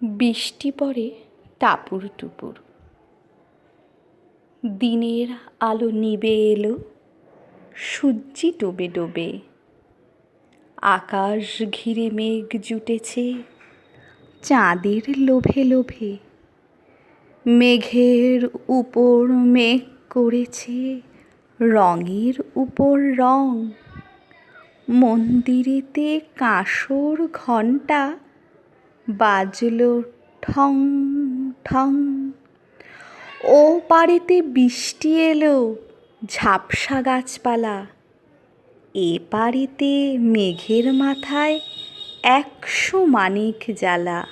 বৃষ্টি পড়ে টাপুর টুপুর, দিনের আলো নিবে এলো, সূর্যি ডোবে ডোবে। আকাশ ঘিরে মেঘ জুটেছে চাঁদের লোভে লোভে। মেঘের উপর মেঘ করেছে রঙের উপর রং। মন্দিরেতে কাঁসর ঘণ্টা বাজলো ঠং ঠং। ও পাড়েতে বৃষ্টি এলো ঝাপসা গাছপালা। এ পাড়েতে মেঘের মাথায় 100 মানিক জ্বালা।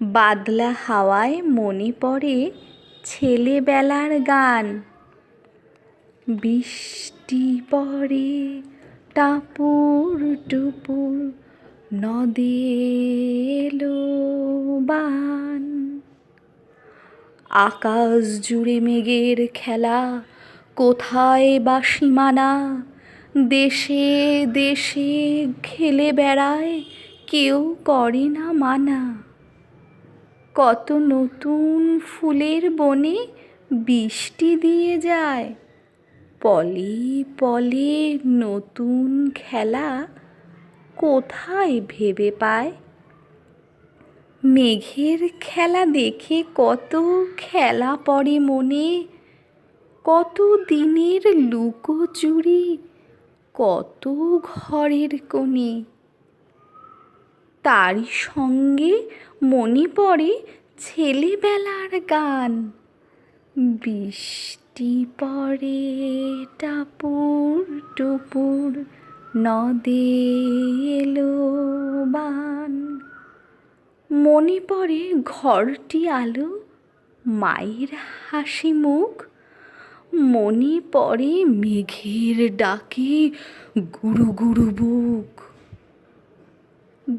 বাদলা হাওয়ায় মনে পড়ে ছেলেবেলার গান। বৃষ্টি পড়ে টাপুর টুপুর, নদে এলো বান। আকাশ জুড়ে মেঘের খেলা, কোথায় বা সীমানা। দেশে দেশে খেলে বেড়ায়, কেউ করে না মানা। কত নতুন ফুলের বনে বৃষ্টি দিয়ে যায়। পলে পলে নতুন খেলা কোথায় ভেবে পায়। মেঘের খেলা দেখে কত খেলা পড়ে মনে। কত দিনের লুকোচুরি, কত ঘরের কোণে। তারই সঙ্গে মনে পড়ে ছেলেবেলার গান। বৃষ্টি পড়ে টাপুর টুপুর, নদে এলো বান। মনে পড়ে ঘরটি আলো, মায়ের হাসি মুখ। মনে পড়ে মেঘের ডাকে গুরু গুরু বুক।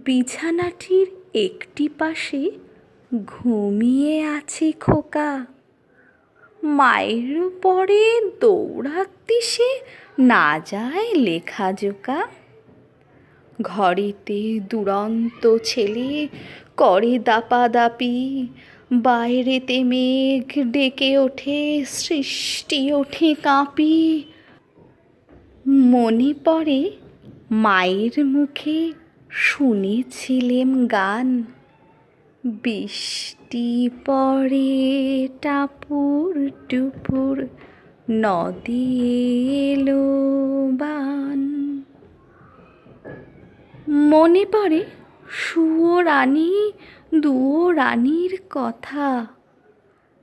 বিছানাটির একটি পাশে ঘুমিয়ে আছে খোকা। মায়ের পরে দৌড়াতে সে না যায় লেখাজোকা। ঘরেতে দুরন্ত ছেলে করে দাপাদাপি। বাইরেতে মেঘ ডেকে ওঠে, সৃষ্টি ওঠে কাঁপি। মনে পড়ে মায়ের মুখে শুনেছিলেম গান। বৃষ্টি পড়ে টাপুর টুপুর, নদে এলো বান। মনে পড়ে সুয়ো রানী, দুয়ো রানীর কথা।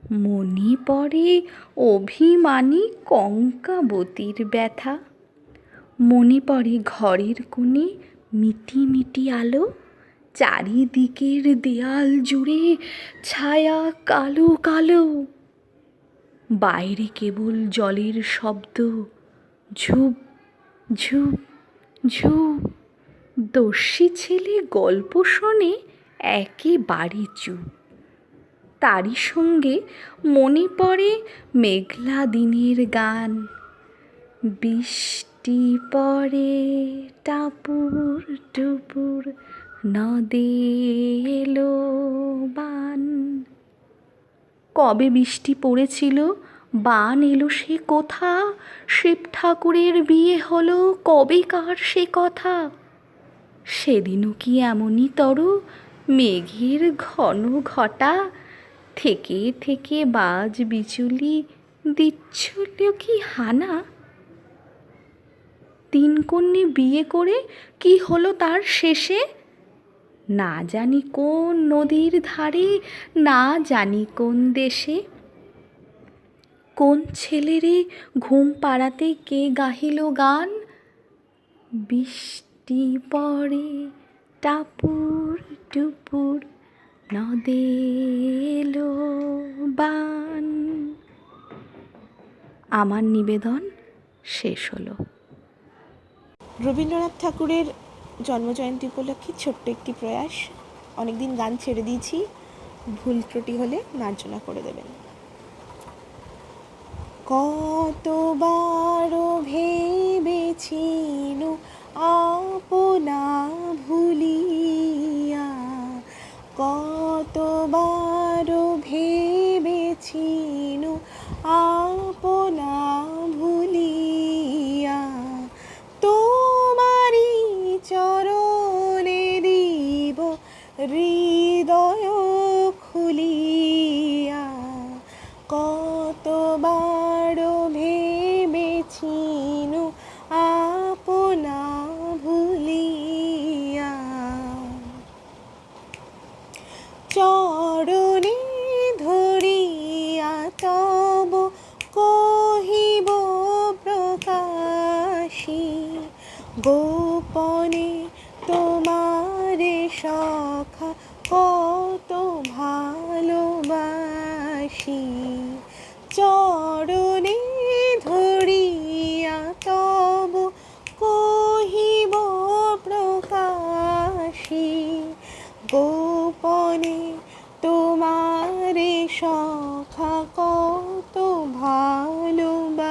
মনে পড়ে অভিমানী কঙ্কাবতীর ব্যথা। মনে পড়ে ঘরের কোণে মিটি মিটি আলো। চারিদিকের দেয়াল জুড়ে ছায়া কালো কালো। বাইরে কেবল জলের শব্দ, ঝুপ ঝুপ ঝুপ। দস্যি ছেলে গল্প শোনে একেবারে চুপ। তারই সঙ্গে মনে পড়ে মেঘলা দিনের গান। বৃষ্টি পড়ে টাপুর টুপুর, নদে এলো বান। কবে বৃষ্টি পড়েছিল, বান এলো সে কোথা। শিব ঠাকুরের বিয়ে হলো কবেকার সে কথা। সেদিনও কি এমনই তর মেঘের ঘন ঘটা। থেকে থেকে বাজ বিচুলি দিচ্ছিল কি হানা। তিন কন্যে বিয়ে করে কি হলো তার শেষে। না জানি কোন নদীর ধারে, না জানি কোন দেশে। কোন ছেলেরে ঘুম পাড়াতে কে গাহিল গান। বৃষ্টি পড়ে টাপুর টুপুর, নদে এলো বান। আমার নিবেদন শেষ হলো। রবীন্দ্রনাথ ঠাকুরের জন্মজয়ন্তী উপলক্ষে ছোট্ট একটি প্রয়াস। অনেকদিন গান ছেড়ে দিয়েছি, ভুল ত্রুটি হলে মার্জনা করে দেবেন। কতবার ভেবেছিনু আপনা ভুলিয়া, কতবার ভেবেছি আপনা ভুলিয়া তোমারি চরণে দিব হৃদয় খুলিয়া। কতবার ভেবেছি আপনা ভুলিয়া চরণে ধরিয়া তব কহিব প্রকাশী গোপনে তোমারে সখা কত ভালোবাসি। চরণে ধরিয়া তব কহিব প্রকাশী গোপনে তোমারে সখা কত ভালোবাসি।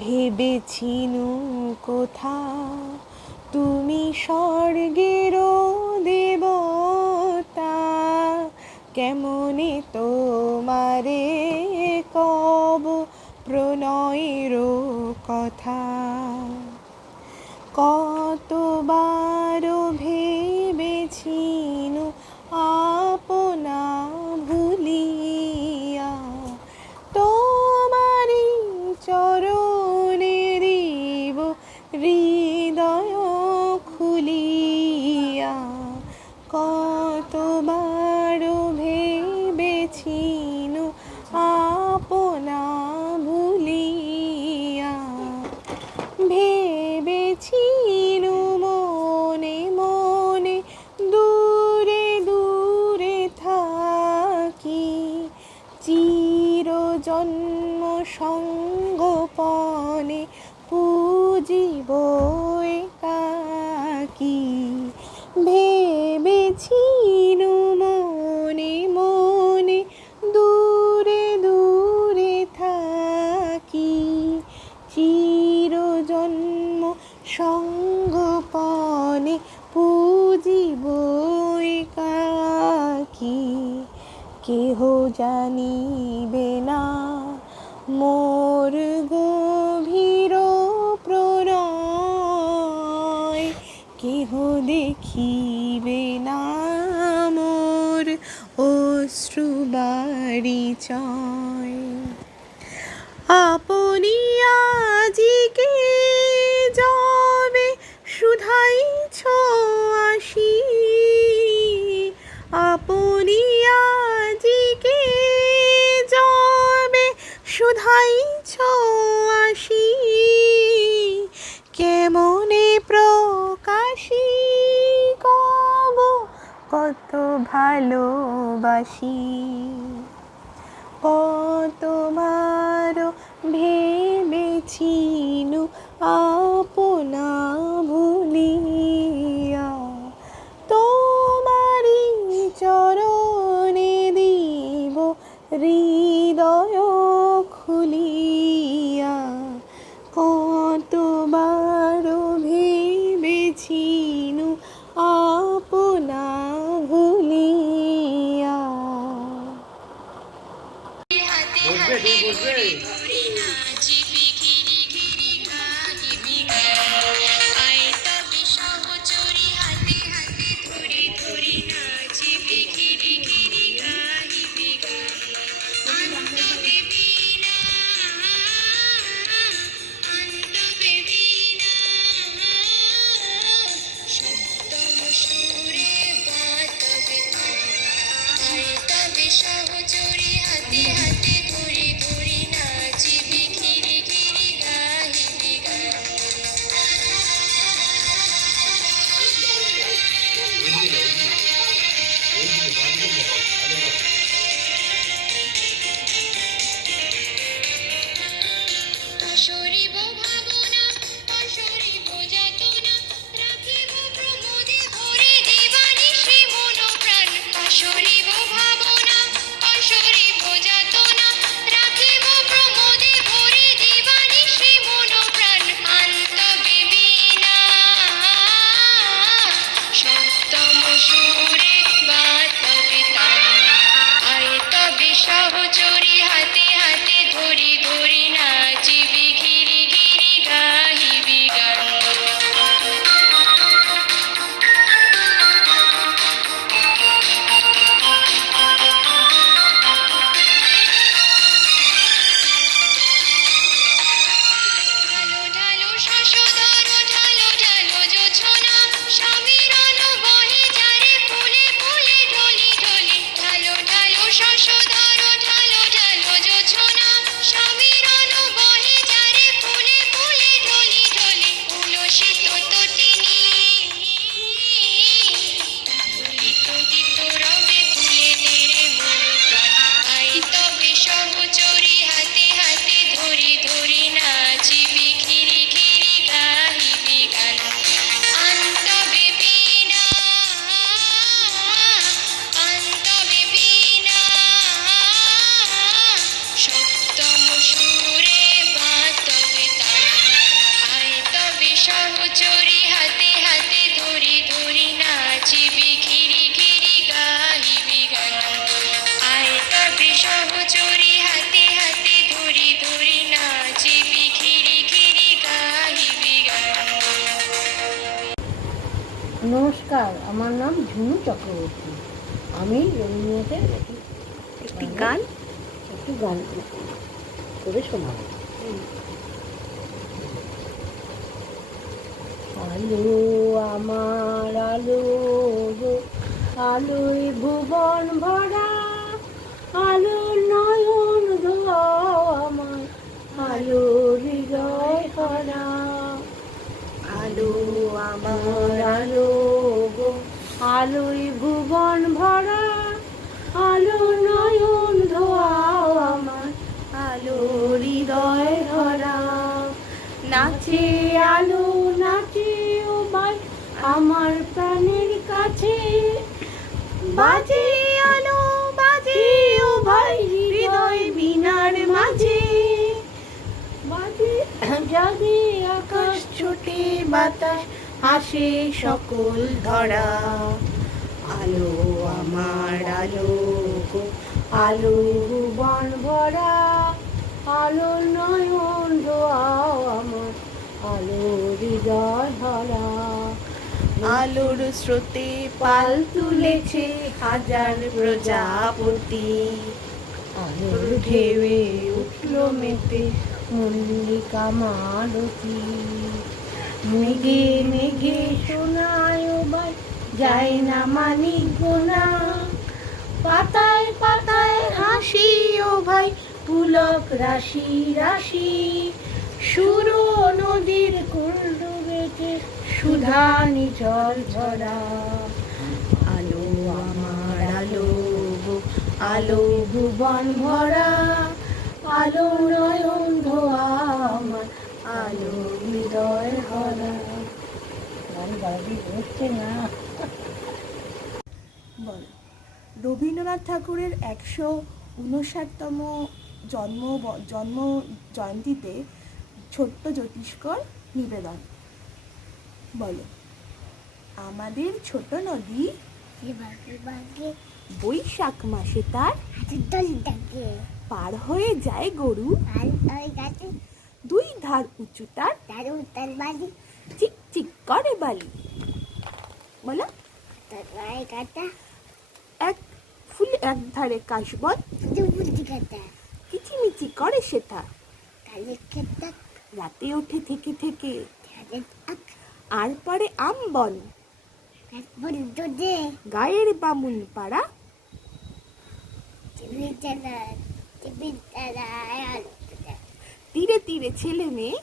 ভেবেছিনু কোথা তুমি স্বর্গের দেবতা কেমনে তোমারে কব প্রণয়ের কথা। কতবার ভেবেছিনু আপনা ভুলিয়া তোমারি চরণে দিব হৃদয় খুলিয়া। কতবার ভেবেছিনু আপনা ভুলিয়া ভেবেছিনু মনে মনে দূরে দূরে থাকি চিরজন্ম সঙ্গোপনে পুজিব একাকী। ভেবেছিনু মনে মনে দূরে দূরে থাকি চিরজন্ম সঙ্গোপনে পুজিব একাকী। কেহ জানিবে না মোর গভীর প্রণয় কেহ দেখিবে না মোর অশ্রুবারিচয়। আপনি আজিকে যাবে শুধাইছ আসি আপনি আজিকে যাবে শুধাইছ আসি কেমনে প্রকাশী কব কত ভালোবাসি। কতবার ভেবেছিনু আপনা ভুলিয়া তোমারি চরণে দিব হৃদয় খুলিয়া। কতবার ভেবেছিনু আপনা ভুলিয়া। বসবে নমস্কার, আমার নাম ঝুনু চক্রবর্তী। আমি রবীন্দ্রনাথের একটি গান একটু গান করে শোনাব। আলো আমার আলো গো, আলোয় ভুবন ভরা, আলো নয়ন ধোয়াও আমার, আলো হৃদয় ভরা। আলো আমার আলো গো, আলোয় ভুবন ভরা, আলো নয়ন ধোয়াও আমার, আলো হৃদয় ভরা। নাচে আলো নাচে ও ভাই আমার প্রাণের কাছে, বাজে আলো বাজে ও ভাই হৃদয় বীণার মাঝে, বাজে জাগে আকাশ ছোটে বাতাস হাসে সকল ধরা। আলো আমার আলো গো, আলো ভুবন ভরা, আলো নয়ন ধোয়াও আমার, আলো হৃদয় ভরা। আলোর স্রোতে পাল তুলেছে হাজার প্রজাপতি, আলোর ঢেউয়ে উঠল মেতে মল্লিকা মালতী। মেঘে মেঘে শোনায় ভাই যায় না মানিক গোনা, পাতায় পাতায় হাসি ও ভাই পুলক রাশি রাশি। সুর নদীর কুল ডুবেছে সুধা নিঝর ঝরা। আলো আমার আলো গো, আলো ভুবন ভরা, আলো নয়ন ধোয়া আমার, আলো হৃদয় ভরা। গান গাবি হচ্ছে না। বল। রবীন্দ্রনাথ ঠাকুরের 159তম জন্ম জয়ন্তীতে ছোট্ট জ্যোতিষ্কর নিবেদন। বলো। আমাদের ছোট নদী বৈশাখ মাসে তার পার হয়ে যায় গরু, দুই ধার উঁচু তার চিক চিক করে বালি। বলো। এক ফুল এক ধারে কাশবন, কিচিমিচি করে সেথা, রাতে ওঠে থেকে থেকে আর পরে আমবন, গায়ের বামুন পাড়া, তীরে তীরে ছেলে মেয়ে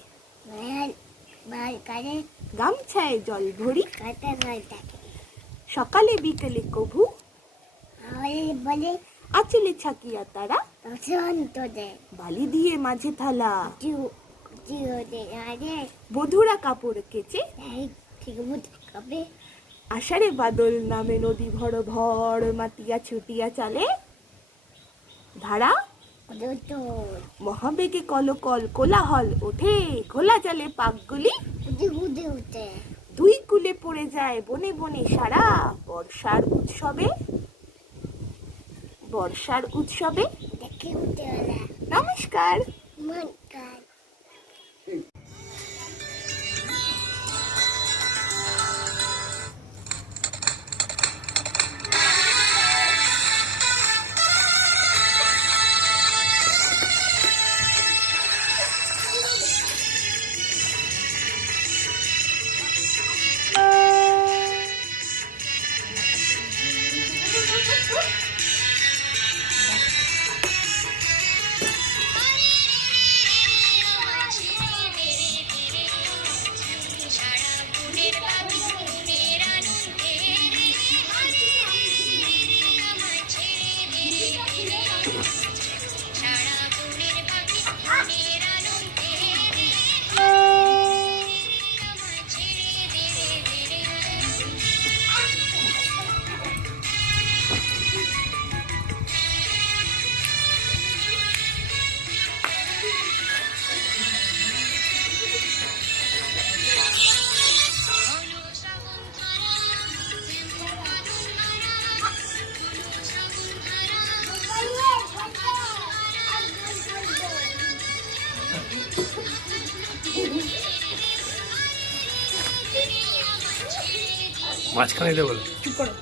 গামছায় জল ভরি, সকালে বিকেলে কভু বলে আঁচলে ছাকিয়া তারা, বালি দিয়ে মাঝে থালা, বধুরা কাপড় কেচে, আষাঢ়ে বাদল নামে নদী ভর ভর মাতিয়া ছুটিয়া চলে, ধারা মহাবেগে কলকল কোলাহল ওঠে, খোলা জলে পাকগুলি দুই কুলে পড়ে যায় বনে বনে সারা। বর্ষার উৎসবে নমস্কার। মাঝখানে দেবো। চুপ করো।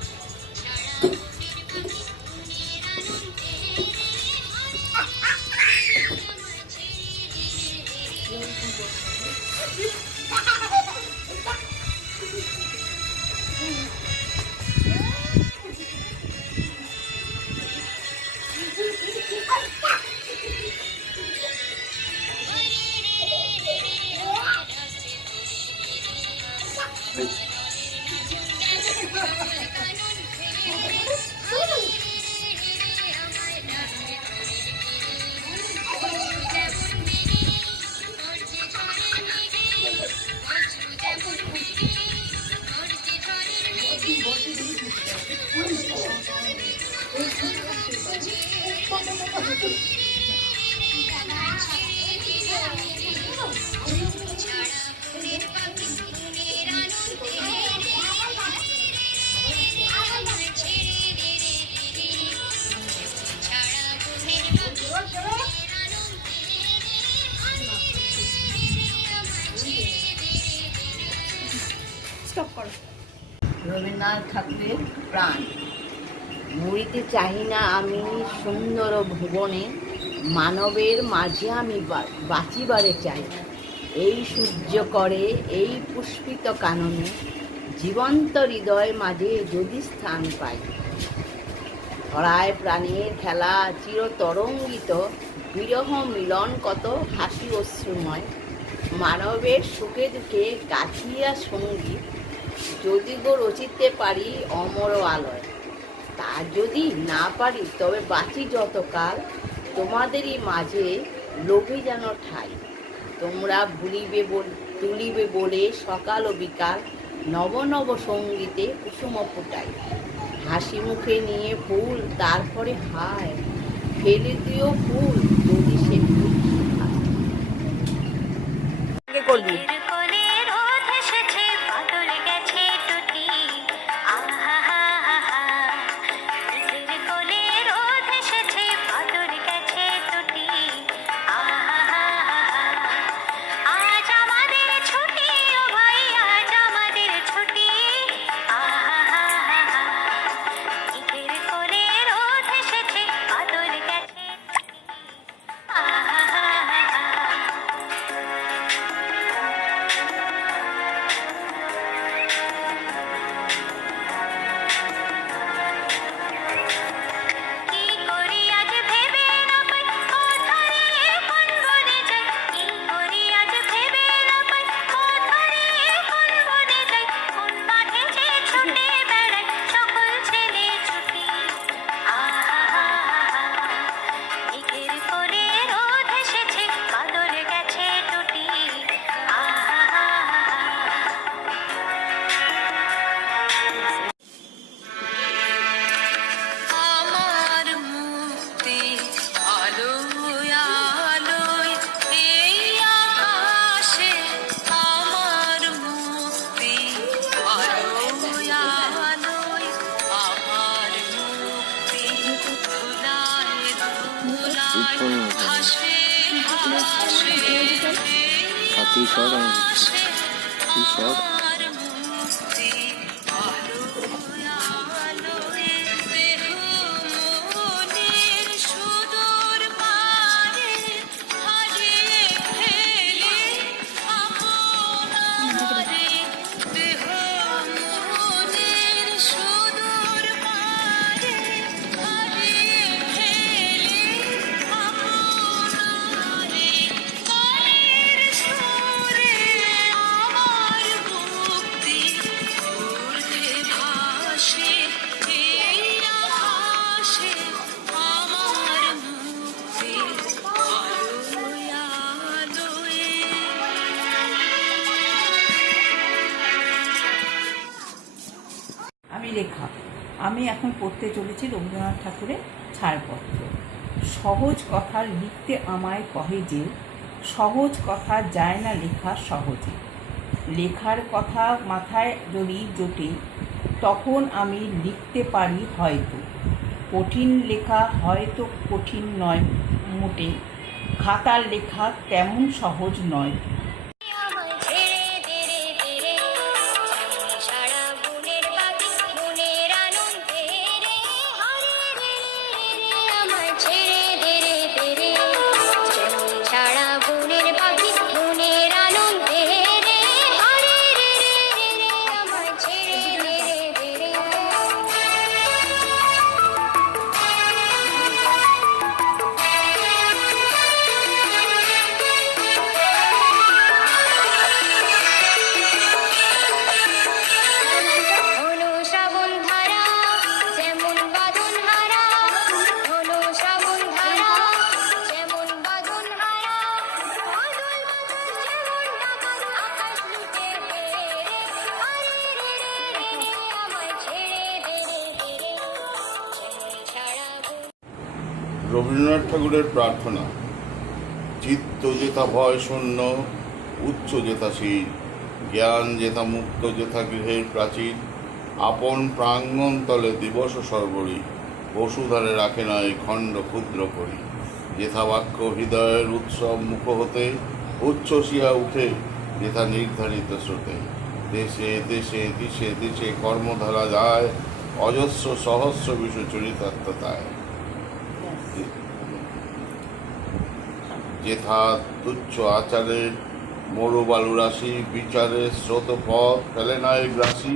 স্টপ করো। রবীন্দ্রনাথ ঠাকুরের প্রাণ। মরিতে চাহি না আমি সুন্দর ভুবনে, মানবের মাঝে আমি বাঁচিবারে চাই। এই সূর্য করে এই পুষ্পিত কাননে, জীবন্ত হৃদয় মাঝে যদি স্থান পাই। ধরায় প্রাণের খেলা চিরতরঙ্গিত, বিরহ মিলন কত হাসি অশ্রুময়। মানবের সুখে দুঃখে গাথিয়া সঙ্গীত, যদি গো রচিতে পারি অমর আলয়। তা যদি না পারি তবে বাঁচি যতকাল, তোমাদেরই মাঝে লোভে যেন ঠাই। তোমরা তুলিবে বলে সকাল ও বিকাল, নব নব সঙ্গীতে কুসুম ফুটাই। হাসি মুখে নিয়ে ফুল তারপরে হায়, ফেলে দিও ফুল যদি সে ফুল করবি। লেখা। আমি এখন পড়তে চলেছি রবীন্দ্রনাথ ঠাকুরের ছাড়পত্র। সহজ কথা লিখতে আমায় কহে যে, সহজ কথা যায় না লেখা সহজে। লেখার কথা মাথায় যদি জোটে, তখন আমি লিখতে পারি হয়তো। কঠিন লেখা হয়তো কঠিন নয় মোটে, খাতার লেখা তেমন সহজ নয়। সারা বনের রবীন্দ্রনাথ ঠাকুরের প্রার্থনা। চিত্ত যেথা ভয় শূন্য, উচ্চ যেথা শির, জ্ঞান যেথা মুক্ত যেথা গৃহের প্রাচীর, আপন প্রাঙ্গণ তলে দিবস সর্বরী, বসুধারে রাখে নাই খণ্ড ক্ষুদ্র করি। যেথা বাক্য হৃদয়ের উৎসব মুখ হতে উচ্ছ্বসিয়া উঠে, যেথা নির্ধারিত স্রোতে। দেশে দেশে দিশে দিশে কর্মধারা যায়, অজস্র সহস্র বিষ চরিতাত্মতায়। যেথা তুচ্ছ আচারের মরু বালু রাশি, বিচারের স্রোত পথ ফেলে নাই গ্রাসী।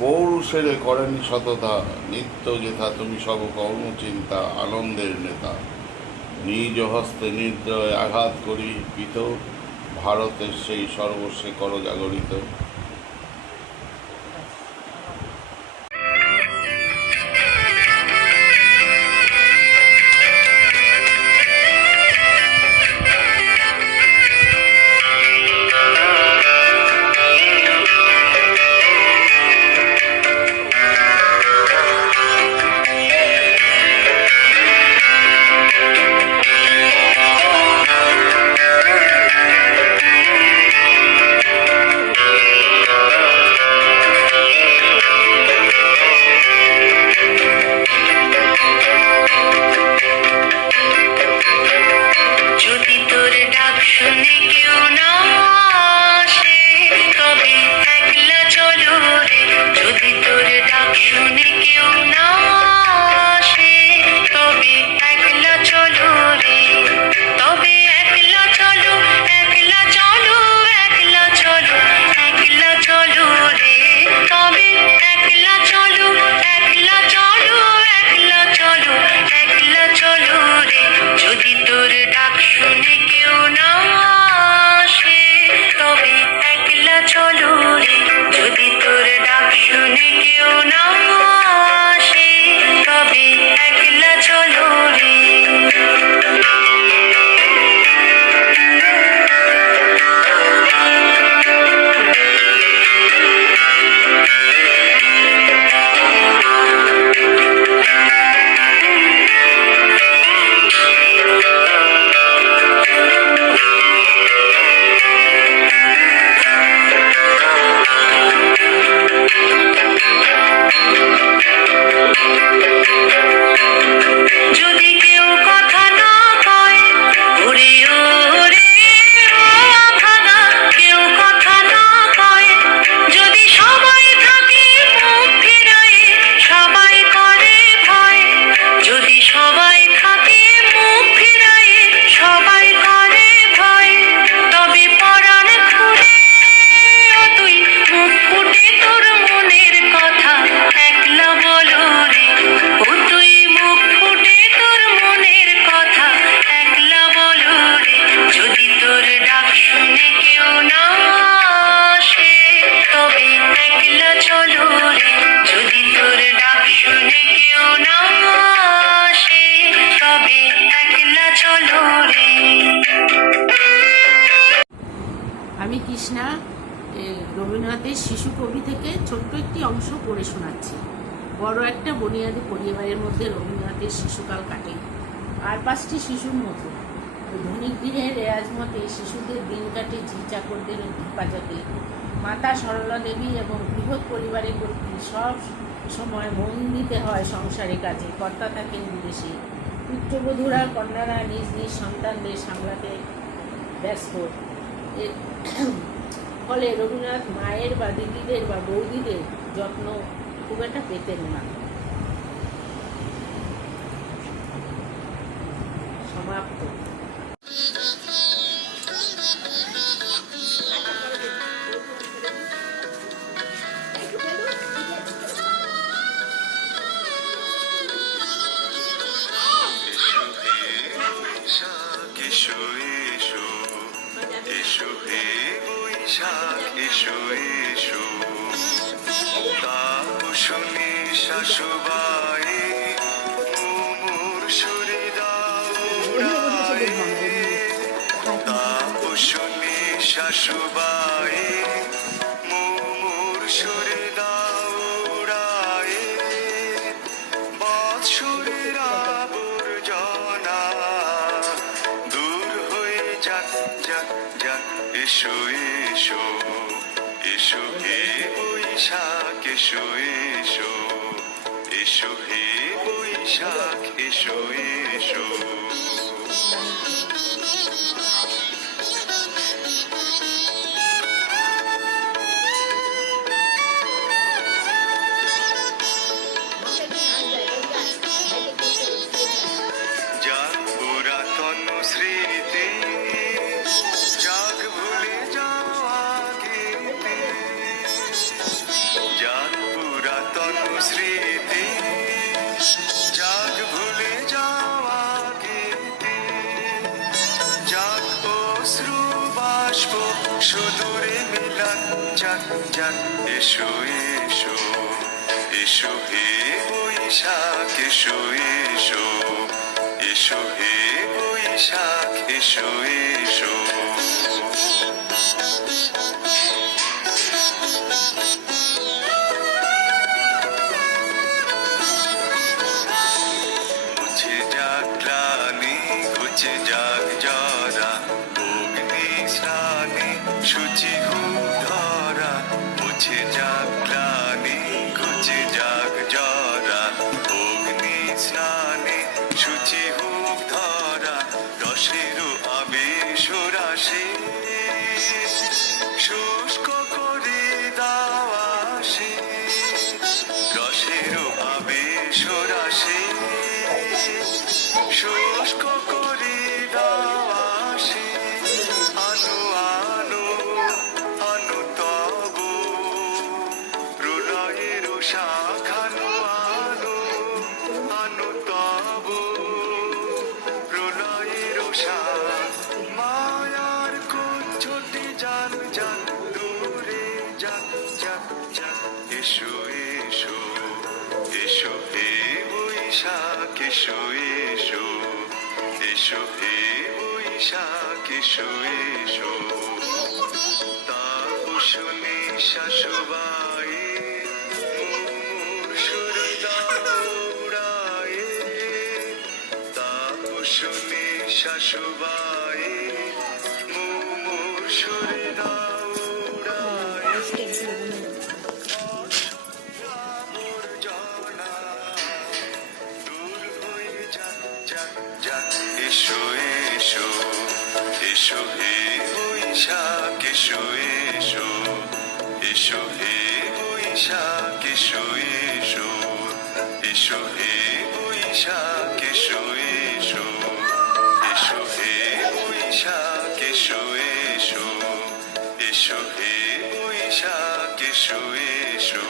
পৌরুষেরে করেনি সততা, নিত্য যেথা তুমি সব কর্মচিন্তা আনন্দের নেতা। নিজ হস্তে নির্দয় আঘাত করি পিত, ভারতের সেই সর্বস্বে কর জাগরিত। আমি কৃষ্ণা রবীন্দ্রনাথের শিশু কবি থেকে ছোট্ট একটি অংশ পড়ে শোনাচ্ছি। বড় একটা বুনিয়াদী পরিবারের মধ্যে রবীন্দ্রনাথের শিশুকাল কাটে। আর 5টি শিশুর মতো ধনিক গৃহের রেয়াজ মতে শিশুদের দিন কাটে ঝি চাকরদের হেফাজতে। মাতা সরলা দেবী এবং বৃহৎ পরিবারের কর্তৃ সব সময় মন দিতে হয় সংসারে কাজে। কর্তা থাকেন বিদেশে। পুত্রবধূরা কন্যারা নিজ নিজ সন্তানদের সামলাতে ব্যস্ত। ফলে রবীন্দ্রনাথ মায়ের বা দিদিদের বা বৌদিদের যত্ন খুব একটা পেতেন না। সমাপ্ত। শাশুবাই মুমুর সুরে দাউড়ায়, তাও শুনি শাশুবাই মুমুর সুরে দাউড়ায়, বৎসরের আবর্জনা এসো এসো এসো হে বৈশাখ এসো এসো এসো হে বৈশাখ এসো এসো যাক পুরাতন স্মৃতি যাক ভুলে যাওয়া গীতি যাক পুরাতন স্মৃতি যাক ভুলে যাওয়া গীতি যাক অশ্রু বাষ্প সুদূরে মিলান যাক যাক এসো এসো এসো হে বৈশাখ এসো এসো এসো হে বৈশাখ এসো এসো মুছে যাক গ্লানি ঘুচে যাক জরা অগ্নি স্নানে সূচি হোক ধরা মুছে যাক গ্লানি ঘুচে যাক জরা অগ্নি স্নানে সূচি হোক ধরা রসের আবেশ রাশি শুষ্ক করে দাওয়াসি রসের আবেশ রাশি শুষ্ক করে দাওয়াসি আনো আনো আনো তব প্রলয়ের শাখানো আনো আনো তব প্রলয়ের শাখ মায়ার কুঞ্জটি যান যান দূরে যান যান যান এসো এসো এসো হে বৈশাখ এসো এসো এসো হে বৈশাখ এসো এসো তাপসনে শাশুবাই মোর সুর দাউড়ায়ে তাপসনে শাশুবাই মোর সুর দাউড়ায়ে আবর্জনা দূর হয়ে যাক যাক যাক এসো এসো এসো হে বৈশাখ এসো এসো এসো হে বৈশাখ এসো এসো এসো হে বৈশাখ এসো এসো এসো হে বৈশাখ এসো এসো এসো হে বৈশাখ এসো এসো